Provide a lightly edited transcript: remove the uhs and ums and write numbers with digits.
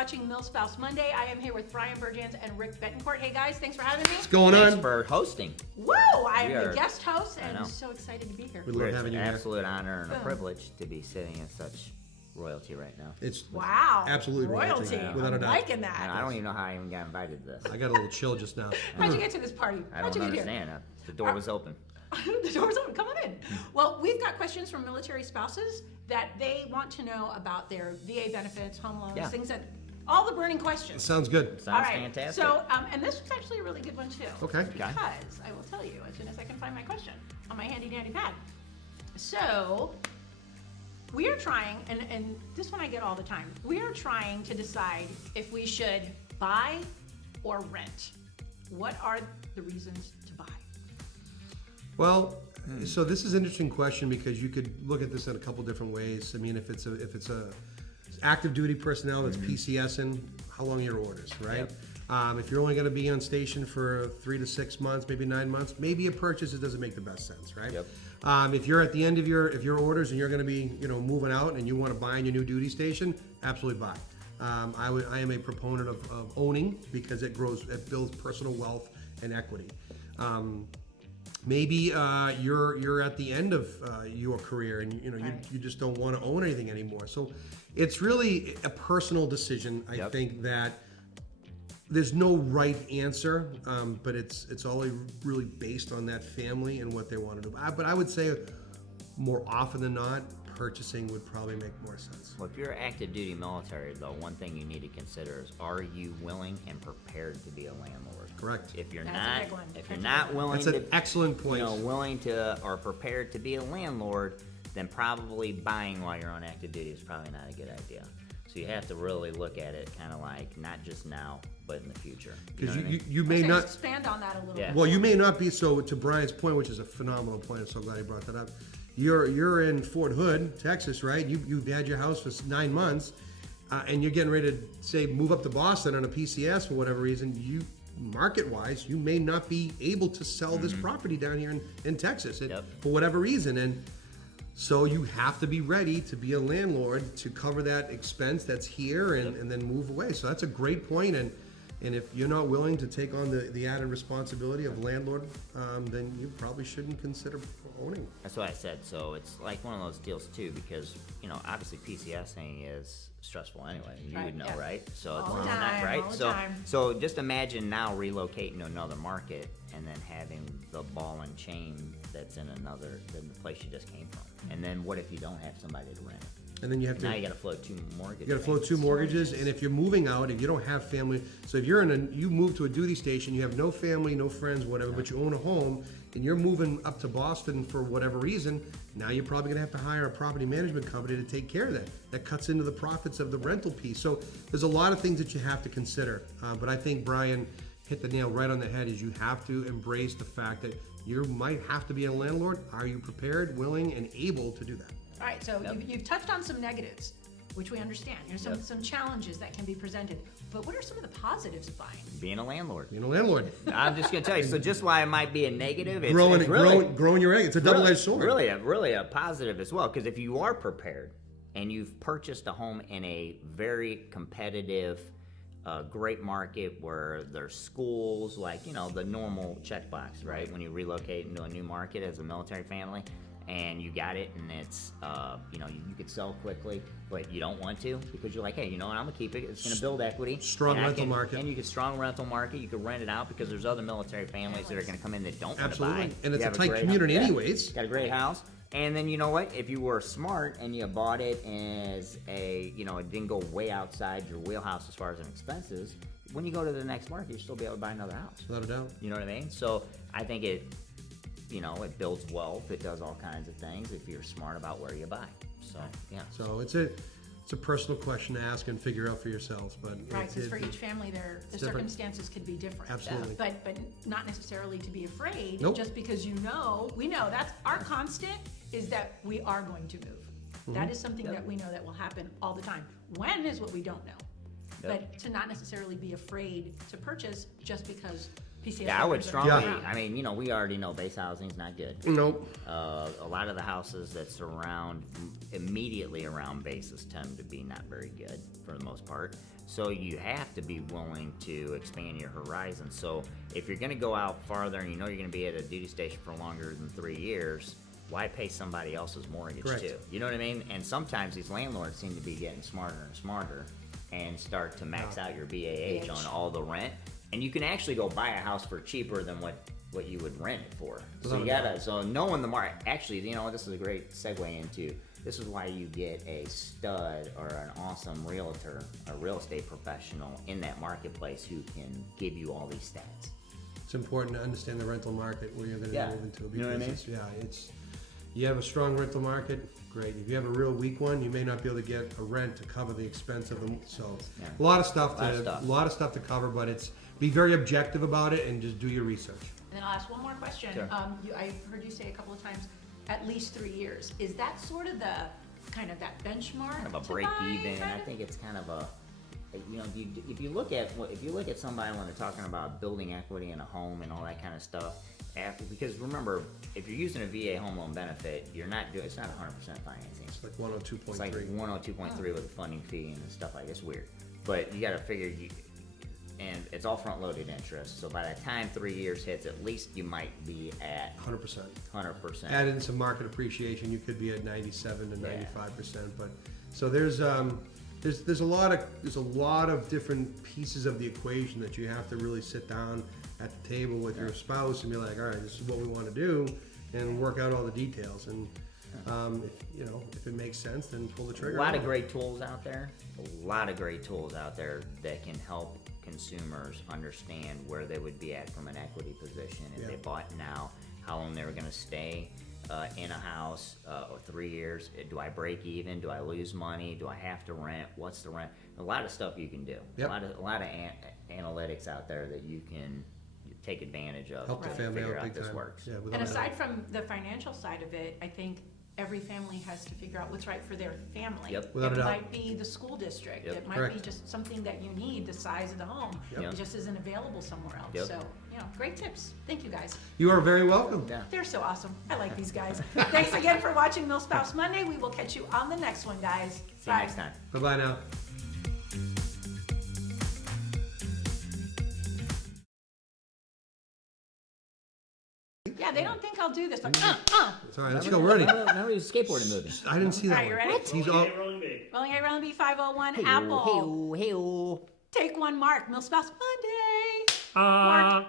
watching MilSpouse Monday. I am here with Bryan Bergjans and Rick Bettencourt. Hey guys, thanks for having me. What's going on? Thanks for hosting. Whoa, I am the guest host and I'm so excited to be here. We love having you It's an here. absolute honor and a privilege to be sitting in such royalty right now. It's Wow. absolutely royalty. without a I'm doubt. liking that. And I don't even know how I even got invited to this. I got a little chill just now. How'd you get to this party? I How'd don't you get understand. The door was open. here? The door's open. Come on in. Well, we've got questions from military spouses that they want to know about their VA benefits, home loans, things that, all the burning questions. Sounds good. Sounds fantastic. So, and this was actually a really good one too. Okay. Because I will tell you as soon as I can find my question on my handy dandy pad. So, we are trying, and this one I get all the time, we are trying to decide if we should buy or rent. What are the reasons to buy? Well, so this is an interesting question because you could look at this in a couple different ways. I mean, if it's a active duty personnel that's PCSing, how long are your orders, right? Yep. If you're only going to be on station for 3 to 6 months, maybe 9 months, maybe a purchase, it doesn't make the best sense, right? Yep. If you're at the end of your orders and you're going to be moving out and you want to buy in your new duty station, absolutely buy. I am a proponent of owning because it builds personal wealth and equity. Maybe you're at the end of your career and you just don't want to own anything anymore. So it's really a personal decision. I think that there's no right answer, but it's all really based on that family and what they want to do. But I would say more often than not, purchasing would probably make more sense. Well, if you're active duty military, though, one thing you need to consider is: are you willing and prepared to be a landlord? Correct. If you're That's a not, big one. if you're not willing That's an to, excellent point. willing to or prepared to be a landlord, then probably buying while you're on active duty is probably not a good idea. So you have to really look at it kind of like not just now, but in the future. Because know what I mean? you may not expand on that a little Yeah. bit. Well, you may not be. So to Brian's point, which is a phenomenal point, I'm so glad he brought that up. You're in Fort Hood, Texas, right? You've had your house for 9 months, and you're getting ready to say move up to Boston on a PCS for whatever reason. You market-wise, you may not be able to sell this property down here in Texas for whatever reason, and so you have to be ready to be a landlord to cover that expense that's here and then move away. So that's a great point, and if you're not willing to take on the added responsibility of landlord, then you probably shouldn't consider owning. That's what I said. So it's like one of those deals too, because obviously PCSing is stressful anyway. You would know, right? So All it's the time, right. all the So time. so just imagine now relocating to another market and then having the ball and chain that's in than the place you just came from. And then what if you don't have somebody to rent it? And then you have to. Now you got to float 2 mortgages. You got to float 2 mortgages, and if you're moving out, if you don't have family, so if you move to a duty station, you have no family, no friends, whatever, but you own a home, and you're moving up to Boston for whatever reason, now you're probably gonna have to hire a property management company to take care of that. That cuts into the profits of the rental piece. So there's a lot of things that you have to consider. But I think Brian hit the nail right on the head. Is you have to embrace the fact that you might have to be a landlord. Are you prepared, willing, and able to do that? All right, so you've touched on some negatives, which we understand. There's some challenges that can be presented. But what are some of the positives of buying? Being a landlord. Being a landlord. I'm just gonna tell you. So just why it might be a negative, it's growing your egg. It's a double-edged sword. Really a positive as well. Because if you are prepared and you've purchased a home in a very competitive, great market where there's schools, like the normal checkbox, right? When you relocate into a new market as a military family. And you got it, and it's, you could sell quickly, but you don't want to because you're like, hey, you know what, I'm gonna keep it. It's gonna build equity. Strong rental market. And you could strong rental market. You could rent it out because there's other military families that are gonna come in that don't want to buy. Absolutely, and it's You a have tight great community house. anyways. Got a great house. And then you know what? If you were smart and you bought it as it didn't go way outside your wheelhouse as far as expenses, when you go to the next market, you'll still be able to buy another house. Without a doubt. You know what I mean? So I think it builds wealth. It does all kinds of things if you're smart about where you buy. So, yeah. So it's a personal question to ask and figure out for yourselves. But Right, because for each family, the circumstances could be different. Absolutely. But not necessarily to be afraid. Nope. Just because we know that's our constant is that we are going to move. That is something that we know that will happen all the time. When is what we don't know. But to not necessarily be afraid to purchase just because PCS Yeah, I would records are strongly. around. I mean, we already know base housing's not good. Nope. A lot of the houses that surround immediately around bases tend to be not very good for the most part. So you have to be willing to expand your horizon. So if you're going to go out farther and you know you're going to be at a duty station for longer than 3 years, why pay somebody else's mortgage Correct. too? You know what I mean? And sometimes these landlords seem to be getting smarter and smarter and start to max out your BAH on all the rent. And you can actually go buy a house for cheaper than what you would rent it for. So you gotta, so knowing the market, actually, you know, this is a great segue into, this is why you get a stud or an awesome realtor, a real estate professional in that marketplace who can give you all these stats. It's important to understand the rental market where you're going to Yeah. move into. You know what I mean? Because you have a strong rental market, great. If you have a real weak one, you may not be able to get a rent to cover the expense of them. So Yeah. a lot of stuff A lot of stuff. to cover, but be very objective about it and just do your research. And then I'll ask one more question. Sure. I heard you say a couple of times, at least 3 years. Is that sort of the, kind of that benchmark? Kind of a to break buy, even. kind I of? think it's kind of a, you know, if you look at somebody when they're talking about building equity in a home and all that kind of stuff, because remember, if you're using a VA home loan benefit, it's not 100% financing. It's like It's like 102.3. 102.3 with a funding fee and stuff like it's weird. But you got to figure and it's all front loaded interest. So by the time 3 years hits, at least you might be at 100%. 100%. Add in some market appreciation, you could be at 97 to Yeah. 95%. But so there's a lot of different pieces of the equation that you have to really sit down at the table with your spouse and be like, all right, this is what we want to do, and work out all the details. And if it makes sense, then pull the trigger. A lot of great tools out there. A lot of great tools out there that can help consumers understand where they would be at from an equity position if they bought now, how long they were going to stay in a house, or 3 years. Do I break even? Do I lose money? Do I have to rent? What's the rent? A lot of stuff you can do. Yep. A lot of analytics out there that you can take advantage of Help the to family figure out out big this time. works. Yeah, without And a doubt. aside from the financial side of it, I think every family has to figure out what's right for their family. Yep. Without a It doubt. might be the school district. Yep. It might Correct. be just something that you need, the size of the home. Yep. It just isn't available somewhere else. Yep. So, great tips. Thank you guys. You are very welcome. Yeah. They're so awesome. I like these guys. Thanks again for watching Millspouse Monday. We will catch you on the next one, guys. See you next time. Bye-bye now. Yeah, they don't think I'll do this, but It's all right, let's go. We're ready. Now he's skateboarding movie. I didn't see that All right, you one. ready? He's all. Rolling big. Rolling A, rolling B, 501, Apple. Hey-o. Take one, Mark. Millspouse Monday. Uh, Mark.